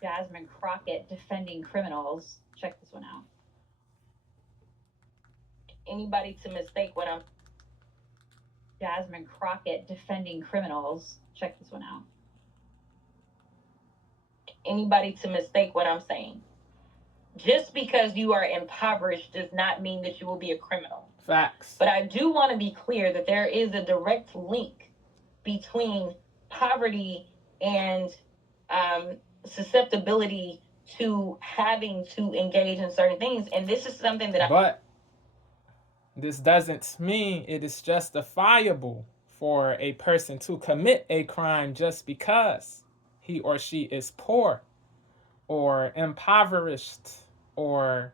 Jasmine Crockett defending criminals. Check this one out. Anybody to mistake what I'm Jasmine Crockett defending criminals. Check this one out. Anybody to mistake what I'm saying. Just because you are impoverished does not mean that you will be a criminal. Facts. But I do want to be clear that there is a direct link between poverty and susceptibility to having to engage in certain things. And this is something that But this doesn't mean it is justifiable for a person to commit a crime just because he or she is poor or impoverished or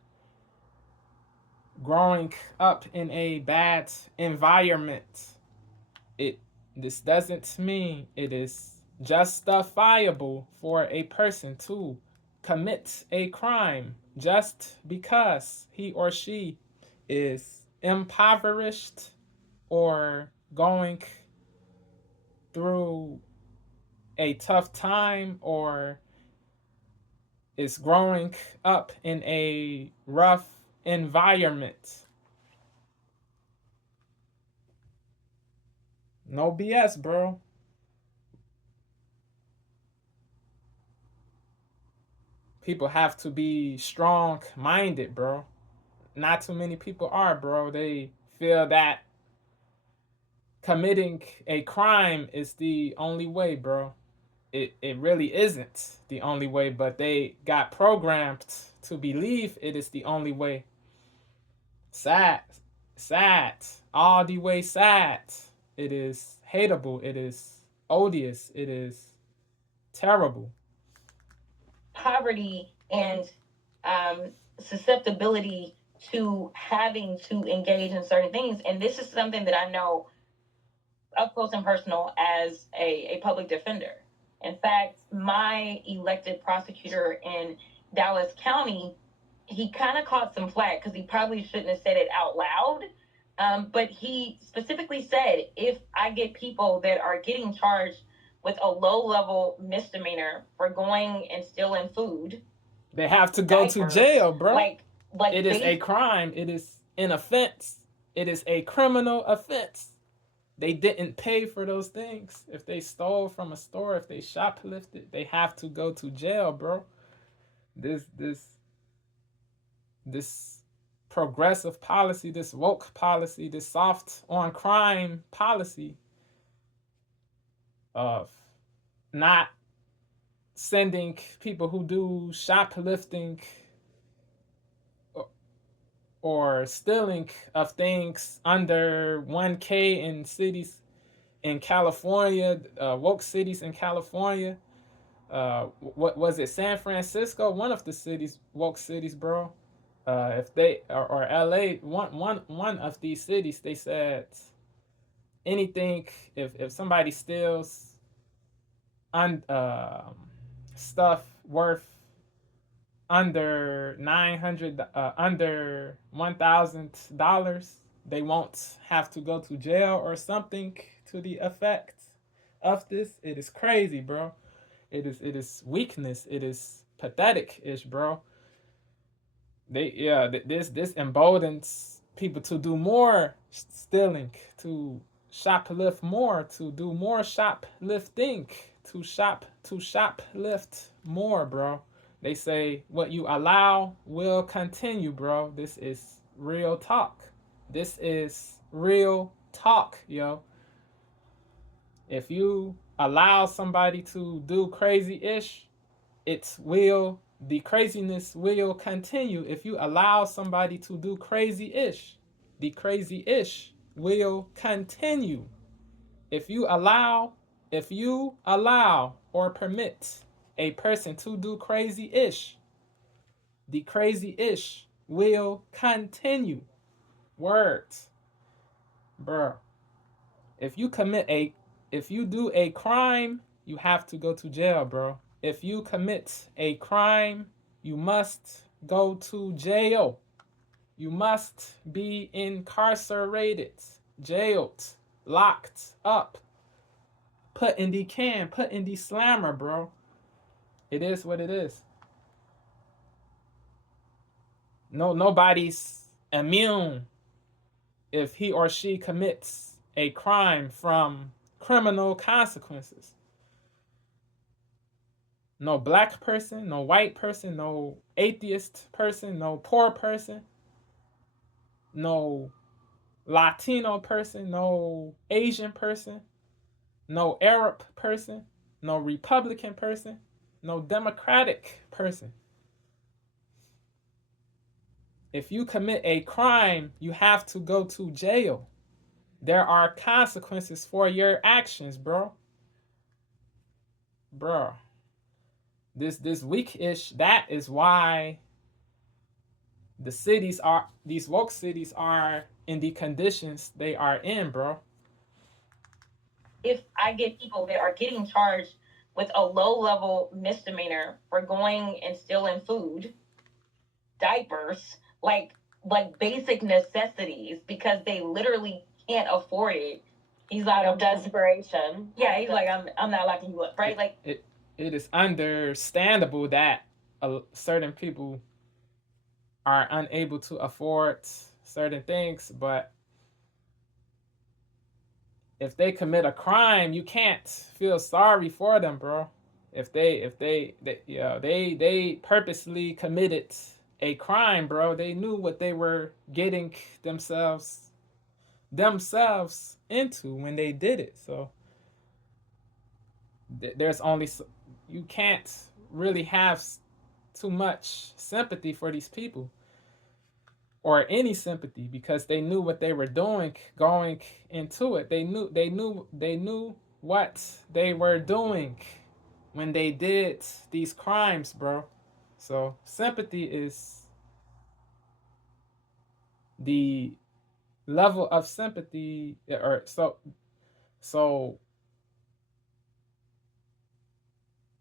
growing up in a bad environment. This doesn't mean it is justifiable for a person to commit a crime just because he or she is impoverished or going through a tough time or is growing up in a rough environment. No BS, bro. People have to be strong minded, bro. Not too many people are, bro. They feel that committing a crime is the only way, bro. It really isn't the only way, but they got programmed to believe it is the only way. Sad. Sad. All the way sad. It is hateable. It is odious. It is terrible. Poverty and susceptibility to having to engage in certain things. And this is something that I know up close and personal as a public defender. In fact, my elected prosecutor in Dallas County, he kind of caught some flack because he probably shouldn't have said it out loud. But he specifically said, if I get people that are getting charged with a low-level misdemeanor for going and stealing food, they have to go to jail, bro. Like it is a crime. It is an offense. It is a criminal offense. They didn't pay for those things. If they stole from a store, if they shoplifted, they have to go to jail, bro. This progressive policy, this woke policy, this soft on crime policy of not sending people who do shoplifting or stealing of things under 1K in cities in California, woke cities in California. What was it? San Francisco, one of the cities, woke cities, bro. If they or LA, one of these cities, they said anything if somebody steals stuff worth under under $1,000, they won't have to go to jail or something to the effect of this. It is crazy, bro. It is weakness. It is pathetic-ish, bro. This emboldens people to do more stealing, to shoplift more, to do more shoplifting, to shoplift more, bro. They say what you allow will continue, bro. This is real talk. This is real talk, yo. If you allow somebody to do crazy-ish, the craziness will continue. If you allow somebody to do crazy-ish, the crazy-ish will continue. If you allow or permit a person to do crazy-ish, the crazy-ish will continue. Words. Bro. If you do a crime, you have to go to jail, bro. If you commit a crime, you must go to jail. You must be incarcerated, jailed, locked up, put in the slammer, bro. It is what it is. Nobody's immune if he or she commits a crime from criminal consequences. No black person, no white person, no atheist person, no poor person, no Latino person, no Asian person, no Arab person, no Republican person, no Democratic person. If you commit a crime, you have to go to jail. There are consequences for your actions, bro. Bro. This weak-ish, that is why these woke cities are in the conditions they are in, bro. If I get people that are getting charged with a low-level misdemeanor for going and stealing food, diapers, like basic necessities, because they literally can't afford it. He's like, out of desperation. Yeah, he's like, I'm not locking you up, right? It is understandable that certain people are unable to afford certain things, but if they commit a crime, you can't feel sorry for them, bro. If they purposely committed a crime, bro. They knew what they were getting themselves into when they did it. So there's only, you can't really have too much sympathy for these people, or any sympathy, because they knew what they were doing going into it. They knew what they were doing when they did these crimes, bro. So sympathy is the level of sympathy, or so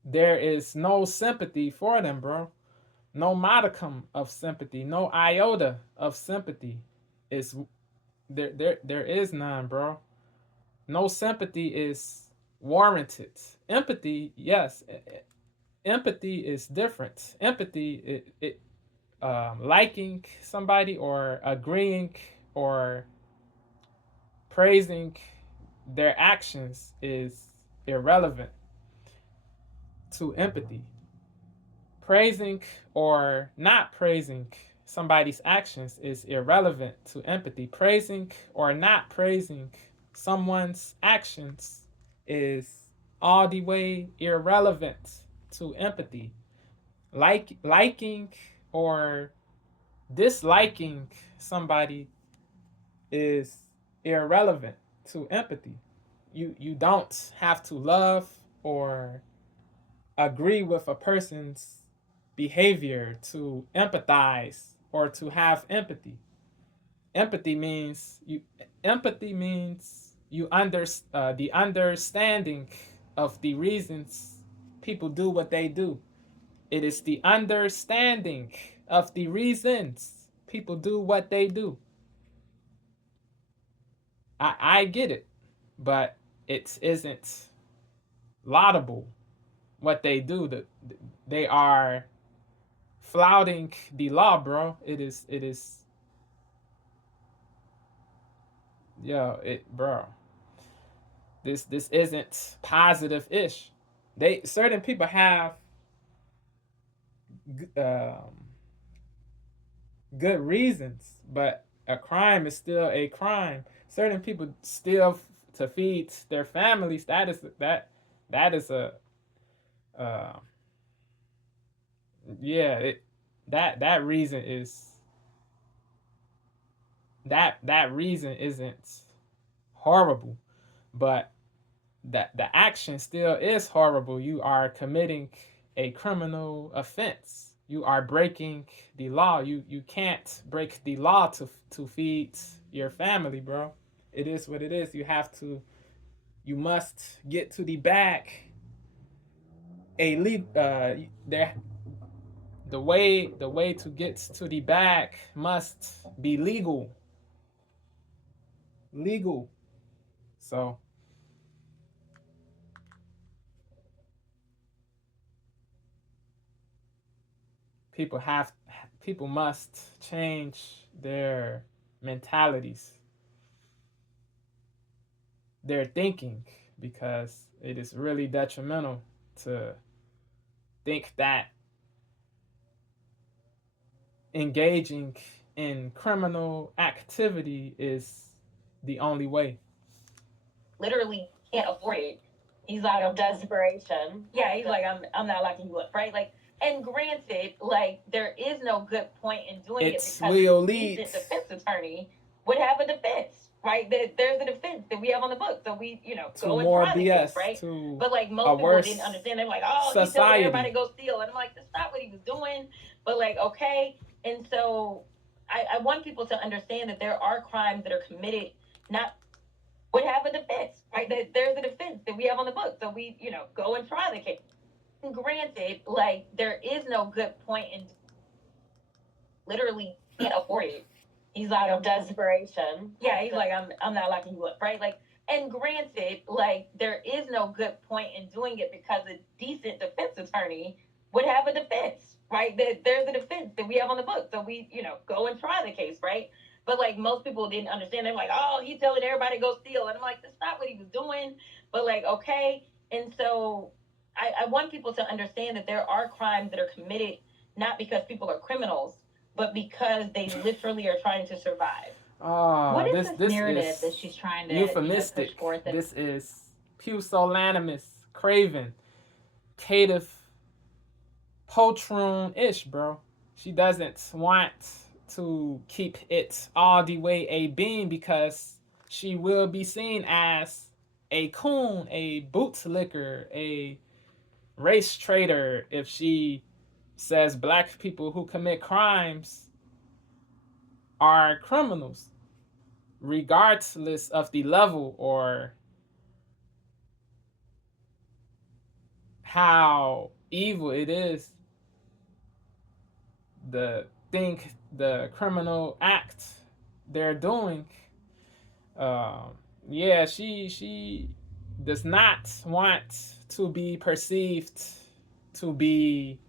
there is no sympathy for them, bro. No modicum of sympathy, no iota of sympathy is there is none, bro. No sympathy is warranted. Empathy, yes, empathy is different. Empathy, liking somebody or agreeing or praising their actions is irrelevant to empathy. Praising or not praising somebody's actions is irrelevant to empathy. Praising or not praising someone's actions is all the way irrelevant to empathy. Liking or disliking somebody is irrelevant to empathy. You don't have to love or agree with a person's behavior to empathize or to have empathy. Empathy means you the understanding of the reasons people do what they do. It is the understanding of the reasons people do what they do. I get it, but it isn't laudable what they do. That they are flouting the law, bro. It is bro. This isn't positive ish. They certain people have um, good reasons, but a crime is still a crime. Certain people steal to feed their families. That is a uh, yeah. That reason is that reason isn't horrible, but the action still is horrible. You are committing a criminal offense. You are breaking the law. You can't break the law to feed your family, bro. It is what it is. You must get to the bag. There the way to get to the bag must be legal. Legal. So people must change their mentalities, their thinking, because it is really detrimental to think that engaging in criminal activity is the only way. Literally can't afford it. He's like, I'm desperation. Yeah, he's like, I'm not locking you up, right? Like, and granted, like, there is no good point in doing it because will a lead decent defense attorney would have a defense, right? There's a defense that we have on the book, so we, to go and more try the BS, case, right? to But like a most people worse didn't understand. They're like, oh, he's telling society. everybody to go steal, and I'm like, that's not what he was doing. But like, okay, and so I want people to understand that there are crimes that are committed not would have a defense, right? There's a defense that we have on the book, so we, go and try the case. And granted, like, there is no good point in literally can't afford it. He's like, I'm desperation. Yeah, he's like, I'm not locking you up, right? Like, and granted, like, there is no good point in doing it because a decent defense attorney would have a defense, right? There's a defense that we have on the book, so we, go and try the case, right? But like most people didn't understand. They're like, oh, he's telling everybody to go steal. And I'm like, that's not what he was doing. But like, okay. And so I want people to understand that there are crimes that are committed not because people are criminals, but because they literally are trying to survive. What is this narrative that she's trying to euphemistic? push forth? This is pusillanimous, craven, cative, poltroon-ish, bro. She doesn't want to keep it all the way a being because she will be seen as a coon, a bootlicker, a race traitor if she says black people who commit crimes are criminals, regardless of the level or how evil it is. The criminal act they're doing. Yeah, she does not want to be perceived to be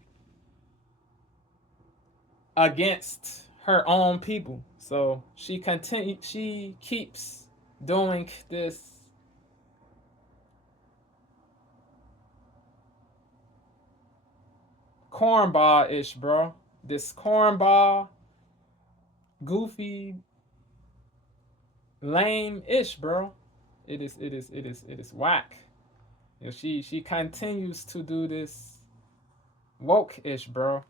against her own people. So she keeps doing this cornball-ish, bro. This cornball, goofy, lame-ish, bro. It is whack. She continues to do this woke-ish, bro.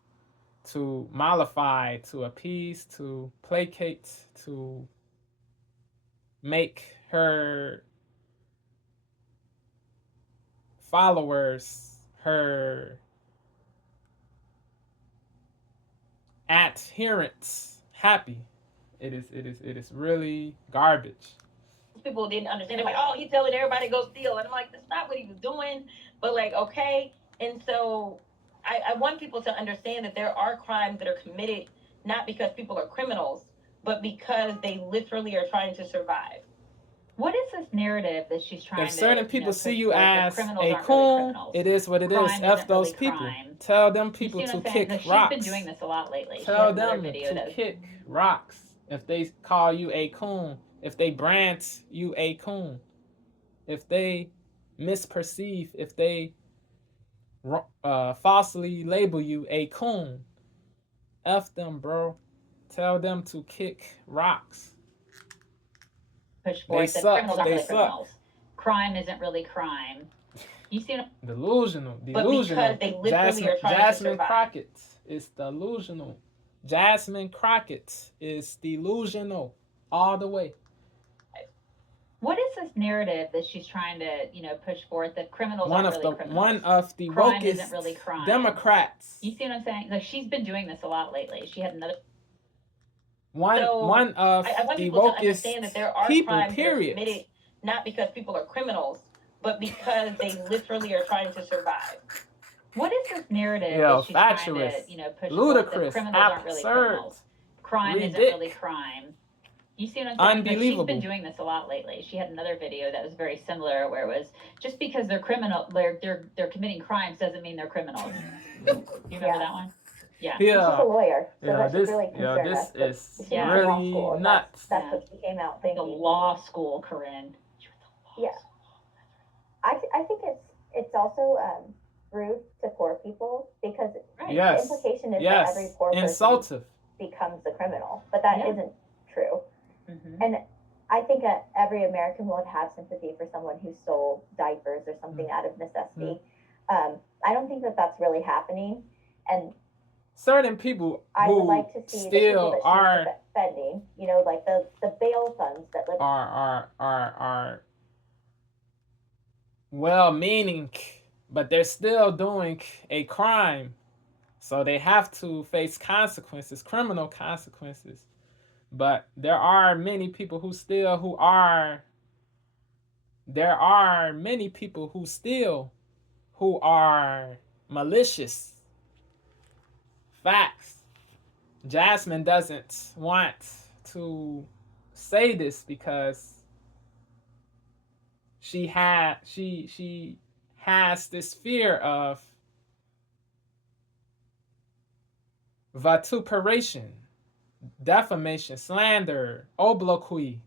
To mollify, to appease, to placate, to make her followers, her adherents happy. It is really garbage. People didn't understand. They're like, oh, he's telling everybody to go steal. And I'm like, that's not what he was doing. But like, okay. And so I want people to understand that there are crimes that are committed not because people are criminals, but because they literally are trying to survive. What is this narrative that she's trying to? If certain people see you as a coon, it is what it is. F those people. Tell them people to kick rocks. She's been doing this a lot lately. Tell them to kick rocks if they call you a coon, if they brand you a coon, if they misperceive, if they falsely label you a coon. F them, bro. Tell them to kick rocks. Push forth that criminals aren't really criminals. Crime isn't really crime. You see what I'm... Delusional. But because they literally are trying to survive. CROCKett is delusional. Jasmine CROCKett is delusional all the way. What is this narrative that she's trying to, push forth that criminals aren't really criminals? One of the crime wokest isn't really crime. Democrats. You see what I'm saying? Like, she's been doing this a lot lately. She had another... One of the wokest that there are people, period. Committed, not because people are criminals, but because they literally are trying to survive. What is this narrative that she's trying to, push ludicrous, forth that criminals aren't really criminals? Crime isn't really crime. You see what I'm saying? Unbelievable. Like, she's been doing this a lot lately. She had another video that was very similar, where it was just because they're criminal, they're committing crimes doesn't mean they're criminals. You remember that one? Yeah. She's just a Yeah, lawyer, so yeah, that should this, really yeah, concern this us. But is she went to law really school, and nuts. that's what she came out The thinking. law school, Corinne. Yeah. I think it's also rude to poor people because Right. the Yes, implication is that every yes, poor person insultive. becomes a criminal, but that Yeah. isn't true. Mhm. And I think every American would have sympathy for someone who stole diapers or something out of necessity. I don't think that that's really happening, and Certain people I would who like to see the people still that she's are defending, you know, like the bail funds that live. are well-meaning, but they're still doing a crime, so they have to face consequences, criminal consequences. But there are many people who are malicious. Facts. Jasmine doesn't want to say this because she has this fear of vituperation, defamation, slander, obloquy,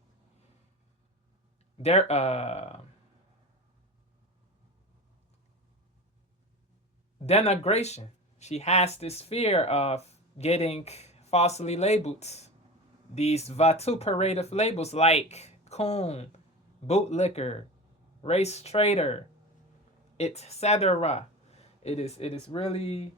denigration. She has this fear of getting falsely labeled. These vituperative labels like coon, bootlicker, race traitor, etc. It is really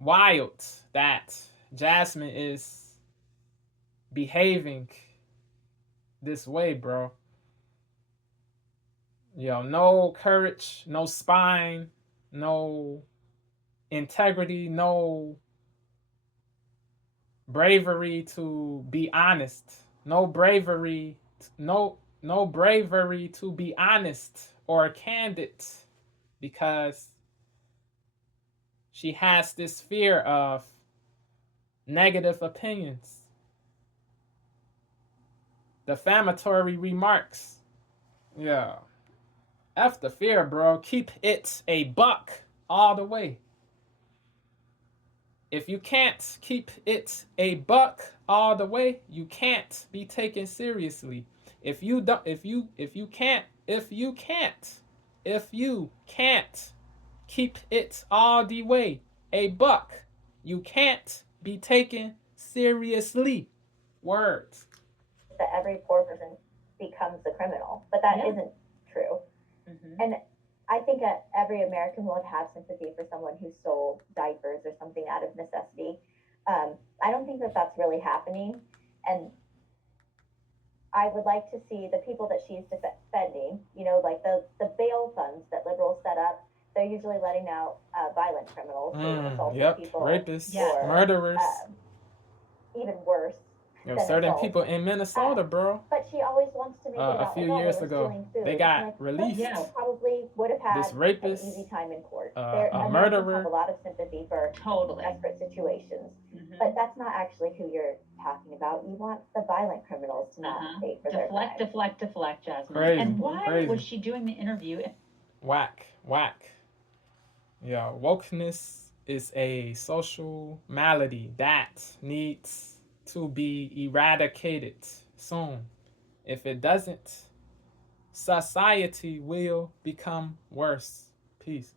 wild that Jasmine is behaving this way, bro. Yo, no courage, no spine, no integrity, no bravery to be honest. No bravery to be honest or candid because she has this fear of negative opinions, defamatory remarks. Yeah. F the fear, bro. Keep it a buck all the way. If you can't keep it a buck all the way, you can't be taken seriously. If you can't keep it all the way a buck, you can't be taken seriously. Words. That every poor person becomes a criminal, but that isn't true. And I think every American would have sympathy for someone who stole diapers or something out of necessity. I don't think that that's really happening, and I would like to see the people that she's defending, you know, like the bail funds that liberals set up. They're usually letting out violent criminals, assaulted people, rapists, or murderers. Even worse. Certain people in Minnesota, bro. But she always wants to make it about a few years ago, they got released. They probably would have had this rapist, an easy time in court. a murderer. Have a lot of sympathy for desperate situations, but that's not actually who you're talking about. You want the violent criminals to not pay for their crime. Deflect, Jasmine. Crazy, and why crazy. was she doing the interview? Whack. Yeah, wokeness is a social malady that needs to be eradicated soon. If it doesn't, society will become worse. Peace.